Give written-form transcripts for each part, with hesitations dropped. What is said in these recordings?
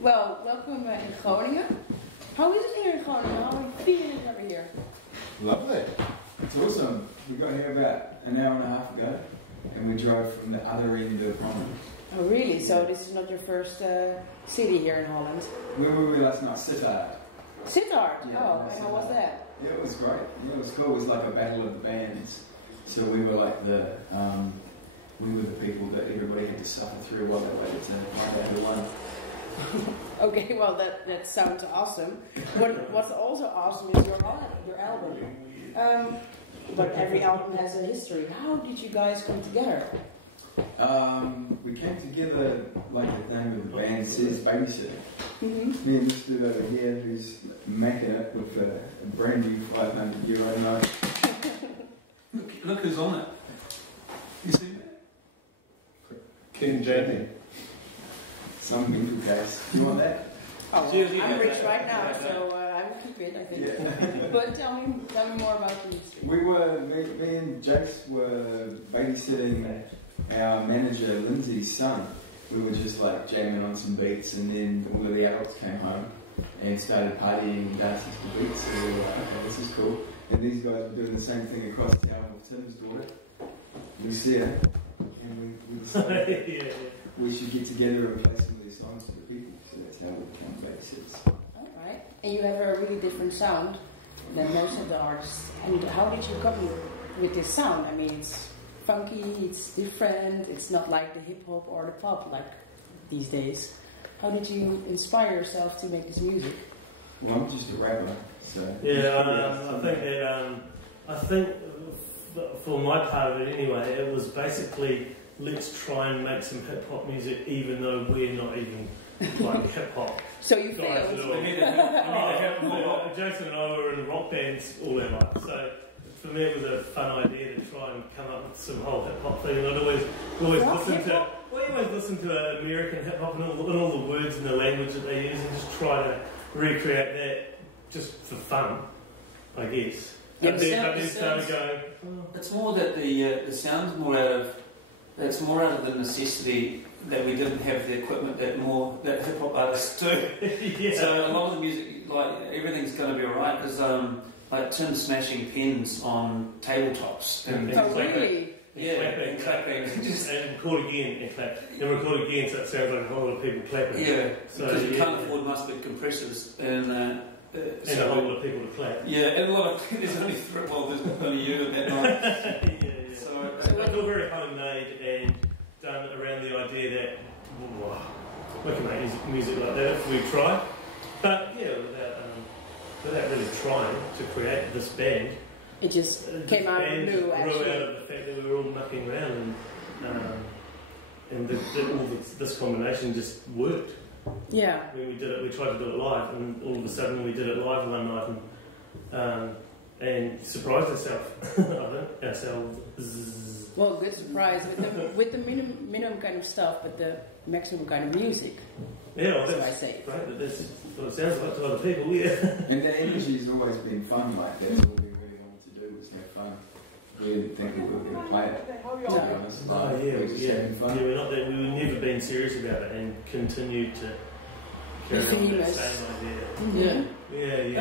Well, welcome in Groningen. How is it here in Groningen? How are you feeling over here? Lovely. It's awesome. We got here about an hour and a half ago and we drove from the other end of Holland. Oh really? So this is not your first city here in Holland? Where were we last night? Sittard. Sittard? Yeah, oh, and how was that? Yeah, it was great. Yeah, it was cool. It was like a battle of the bands. So we were like the people that everybody had to suffer through while they waited to find out who won. Okay, well that sounds awesome. What's also awesome is your album. But every album has a history. How did you guys come together? We came together, like the name of the band says, Babysitters. Me and this dude over here who's macking it with a brand new 500 € note. Look who's on it. You see that? Ken Jenny. Some mental case. You want that? Oh, well, I'm rich right now, so I will keep it, I think. Yeah. But tell me more about the history. Me and Jace were babysitting our manager Lindsay's son. We were just like jamming on some beats, and then all of the adults came home and started partying and dancing to beats. So we were like, okay, this is cool. And these guys were doing the same thing across town with Tim's daughter, Lucia. And we decided we should get together and play some of these songs for the people. So that's how we became Babysitters. Alright. And you have a really different sound than most of the artists. And how did you come with this sound? I mean, it's funky, it's different, it's not like the hip hop or the pop like these days. How did you inspire yourself to make this music? Well, I'm just a rapper, so... I think for my part of it anyway, it was basically let's try and make some hip hop music even though we're not even like hip hop. So you failed. Jason and I were in rock bands all our life, so for me it was a fun idea to try and come up with some whole hip hop thing. And I'd always listen to American hip hop and all the words and the language that they use, and just try to recreate that just for fun, I guess. Yeah, but then started going. It's more that the sound's more out of. It's more out of the necessity that we didn't have the equipment that hip hop artists do. Yeah. So a lot of the music, like everything's going to be alright because like Tim smashing pens on tabletops and oh really? And clapping, and record again and clap, and record again, so it sounds like a whole lot of people clapping. Yeah, so because you can't afford must be compressors and a whole lot of people to clap. Yeah, and a lot of there's only you at that night. So it's all very homemade and done around the idea that we can make music like that if we try. But yeah, without really trying to create this band. It just came out of the blue, actually. Grew out of the fact that we were all mucking around and this combination just worked. Yeah. When we did it, we tried to do it live, and all of a sudden we did it live one night and surprised ourselves. Well, good surprise with the minimum kind of stuff, but the maximum kind of music. Yeah, well, that's what I say. Right, that's what it sounds like to other people. Yeah. And the energy's always been fun. Like that's all we really wanted to do was have fun. We didn't think we were going to play it. To be honest, we were just having fun. Yeah, we've never been serious about it and continued to carry on with that same idea. I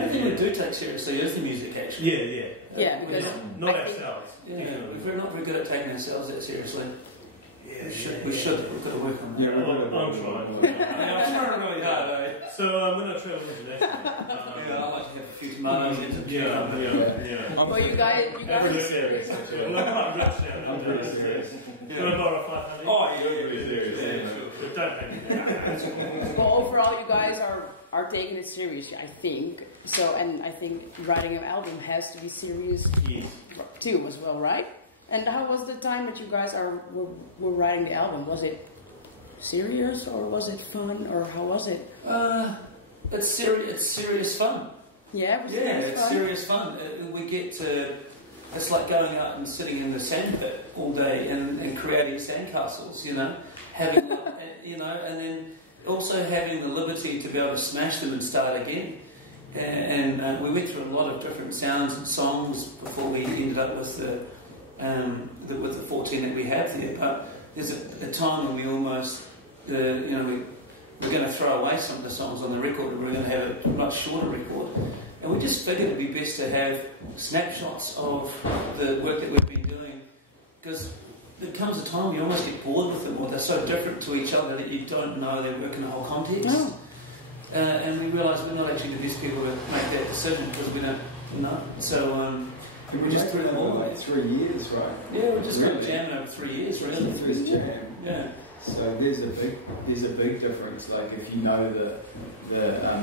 don't think we do take seriously is the music actually. Yeah, because not ourselves. Yeah, if we're not very good at taking ourselves that seriously. We should. We've got to work on that. Yeah, I'm trying. I'm trying really hard. So when I travel internationally, I like to have a few tomatoes and yeah. Well, you guys. I'm really serious. Actually. I'm really serious. Can I borrow 500? Oh, you're really serious. But don't pay me. Well, overall, you guys are taking it seriously, I think. So, and I think writing an album has to be serious too, as well, right? And how was the time that you guys were writing the album? Was it serious or was it fun or how was it? It's serious fun. Yeah, it's serious fun. We get to. It's like going out and sitting in the sandpit all day and creating sandcastles. Having and then also having the liberty to be able to smash them and start again. And we went through a lot of different sounds and songs before we ended up with the 14 that we have there. But there's a time when we almost, we we're going to throw away some of the songs on the record and we're going to have a much shorter record. And we just figured it'd be best to have snapshots of the work that we've been doing, because there comes a time you almost get bored with them, or they're so different to each other that you don't know their work in the whole context. No. And we realised we're not actually the best people to make that decision because we don't know. So we just threw them all. Like 3 years, right? Yeah, we're just going to jam over 3 years, really. First jam. Yeah. So there's a big difference. Like if you know the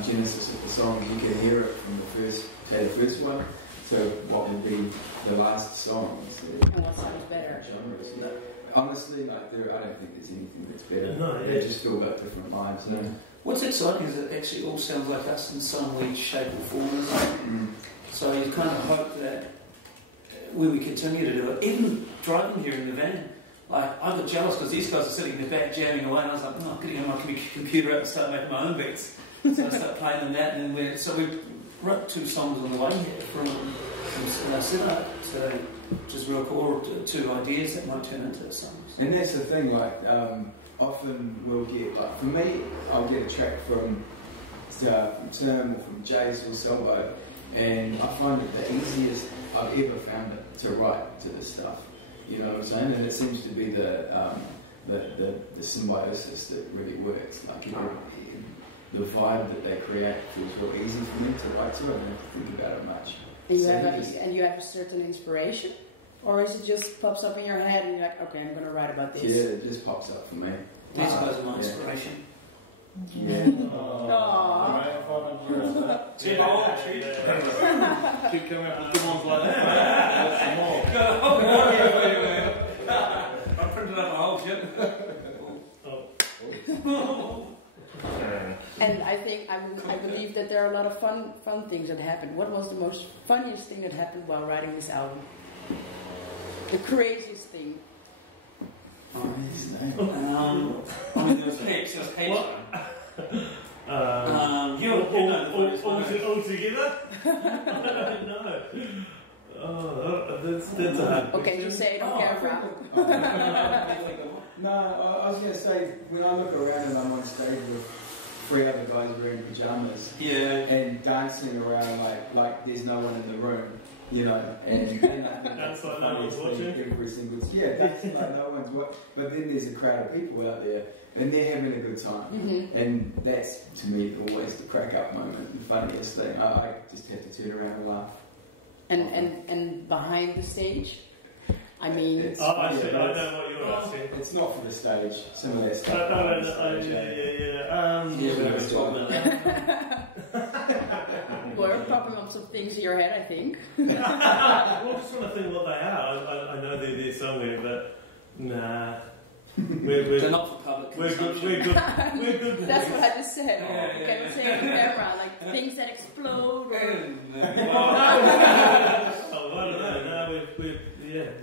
genesis of the song, you can hear it from the first one. So what will be the last song? So And what sounds better? genres. No, honestly, like I don't think there's anything that's better. No, yeah. They just all got different lives. Yeah. What's exciting is it actually all sounds like us in some way, shape or form. So you kind of hope that when we continue to do it, even driving here in the van, like I got jealous because these guys are sitting in the back jamming away, and I was like, oh, I'm getting my computer out and start making my own beats. So I start playing them that, and then we wrote 2 songs on the way here from Sinai, so which is real cool, or 2 ideas that might turn into songs. And that's the thing, like, often we'll get, like, for me, I'll get a track from Tim or from Jace or Selbo, and I find it the easiest I've ever found it to write to this stuff. You know what I'm saying? And it seems to be the symbiosis that really works. Like, the vibe that they create feels real easy for me to write to. I don't have to think about it much. And you have a certain inspiration? Or is it just pops up in your head and you're like, okay, I'm going to write about this? Yeah, it just pops up for me. These guys are my inspiration. Yeah. Keep coming up with good ones like that. Some more. I printed up a whole shit. And I believe that there are a lot of fun things that happen. What was the most funniest thing that happened while writing this album? The craziest thing. There's heaps. All together? No. Oh, that's a hard Okay, you say it on camera. No, I was going to say, when I look around and I'm on stage with 3 other guys wearing pajamas and dancing around like there's no one in the room, you know, and that's like no one's watching. Every single dancing like no one's watching. But then there's a crowd of people out there and they're having a good time, and that's to me always the crack up moment, the funniest thing. I just have to turn around and laugh. And behind the stage, I mean. I know what you're asking. It's not for the stage. Some of that stuff. We're popping up some things in your head, I think. Well, I'm just trying to think what they are. I know they're there somewhere, but nah. They're not for public consumption. We're good. That's what I just said. Okay, we're saying on camera, like things that explode.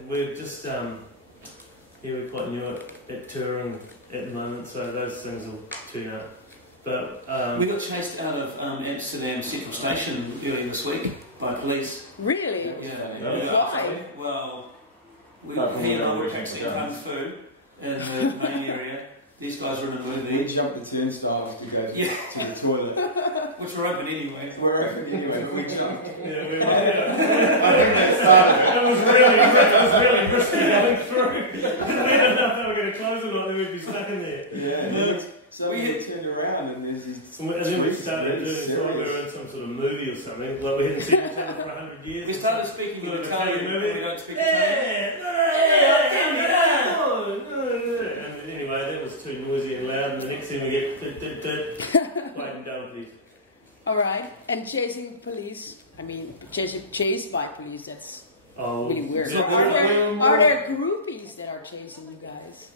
We're just we're quite new at touring at the moment, so those things will turn up. But we got chased out of Amsterdam Central Station earlier this week by police. Really? Yeah. Why? Well, he and I were taxiing home food in the main area. These guys were in a movie. We jumped the turnstiles to go to the toilet. Which were open anyway. We're open anyway, but we jumped. Yeah, we were. I think that started. It was really risky going through. We didn't know if they were going to close or not, then we'd be stuck in there. Yeah. So we turned around and there's these. And then we started doing like we were in some sort of movie or something. Like we hadn't seen each other for 100 years. We started speaking in Italian. We don't speak Italian. And anyway, that was too noisy and loud. And the next thing we get, quieten down, please. All right. And chasing police. I mean, chased by police. That's really weird. Are there groupies that are chasing you guys?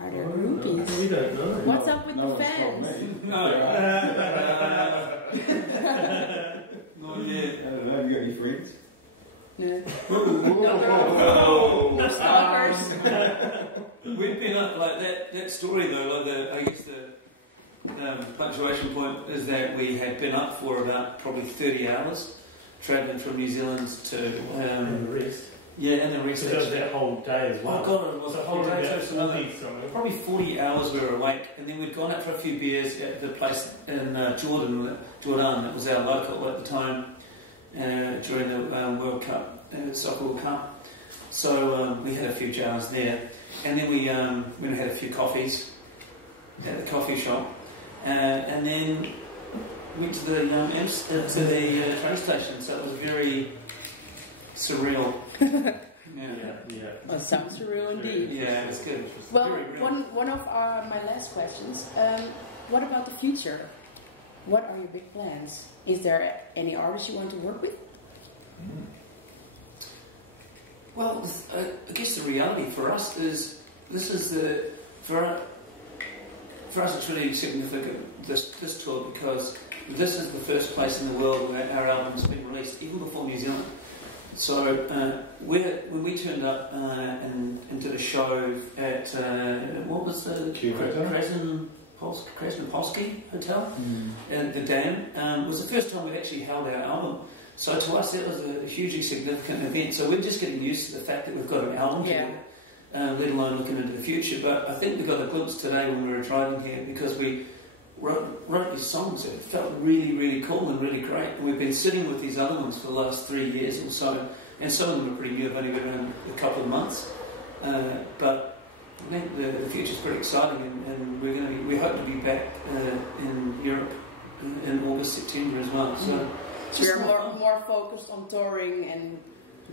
Are there groupies? We don't know. What's up with the fans? No. Not yet. I don't know, have you got any friends? No stalkers. We've been up like that story though, like I guess the punctuation point is that we had been up for about probably 30 hours travelling from New Zealand to Yeah, and the rest So that was that whole day as well. Oh god, it was a whole day. About So another 40 something. probably 40 hours we were awake, and then we'd gone out for a few beers at the place in Jordan. That was our local at the time during the World Cup, Soccer World Cup. So we had a few jars there, and then we had a few coffees at the coffee shop, and then went to the train station. So it was very surreal. Yeah. Well, sounds surreal indeed. Yeah, it was good. Well, one of my last questions. What about the future? What are your big plans? Is there any artists you want to work with? Well, I guess the reality for us is for us it's really significant this tour because this is the first place in the world where our album's been released, even before New Zealand. So when we turned up and did a show at what was the Krasnopolski Hotel at the Dam, was the first time we'd actually held our album. So to us that was a hugely significant event. So we're just getting used to the fact that we've got an album together, let alone looking into the future. But I think we got a glimpse today when we were driving here because we wrote these songs. It felt really, really cool and really great. And we've been sitting with these other ones for the last 3 years or so, and some of them are pretty new. I've only been around a couple of months, but I think the future's pretty exciting, and we hope to be back in Europe in August, September as well. So you're more focused on touring and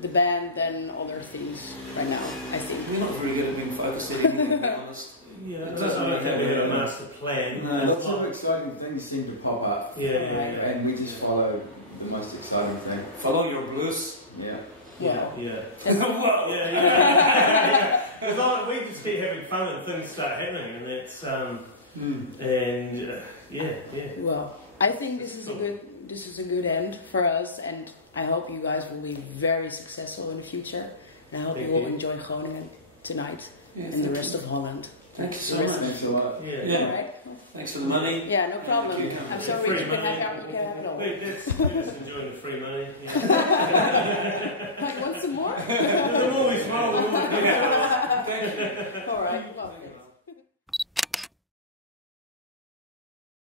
the band than other things right now, I think. We're not very good at being focused at anything, to be honest. Yeah, I don't think we have a master plan. No, lots of exciting things seem to pop up. Yeah. And we just follow the most exciting thing. Follow your blues. Yeah. Yeah. Whoa. Yeah. It's like we just keep having fun and things start happening, and that's Well, I think this is a good end for us, and I hope you guys will be very successful in the future. And I hope you will enjoy Groningen tonight and the rest of Holland. Thank you so much. Thanks a lot. Yeah. All right. Thanks for the money. Yeah, no problem. I'm so rich you can have it all. We're just enjoying the free money. Yeah.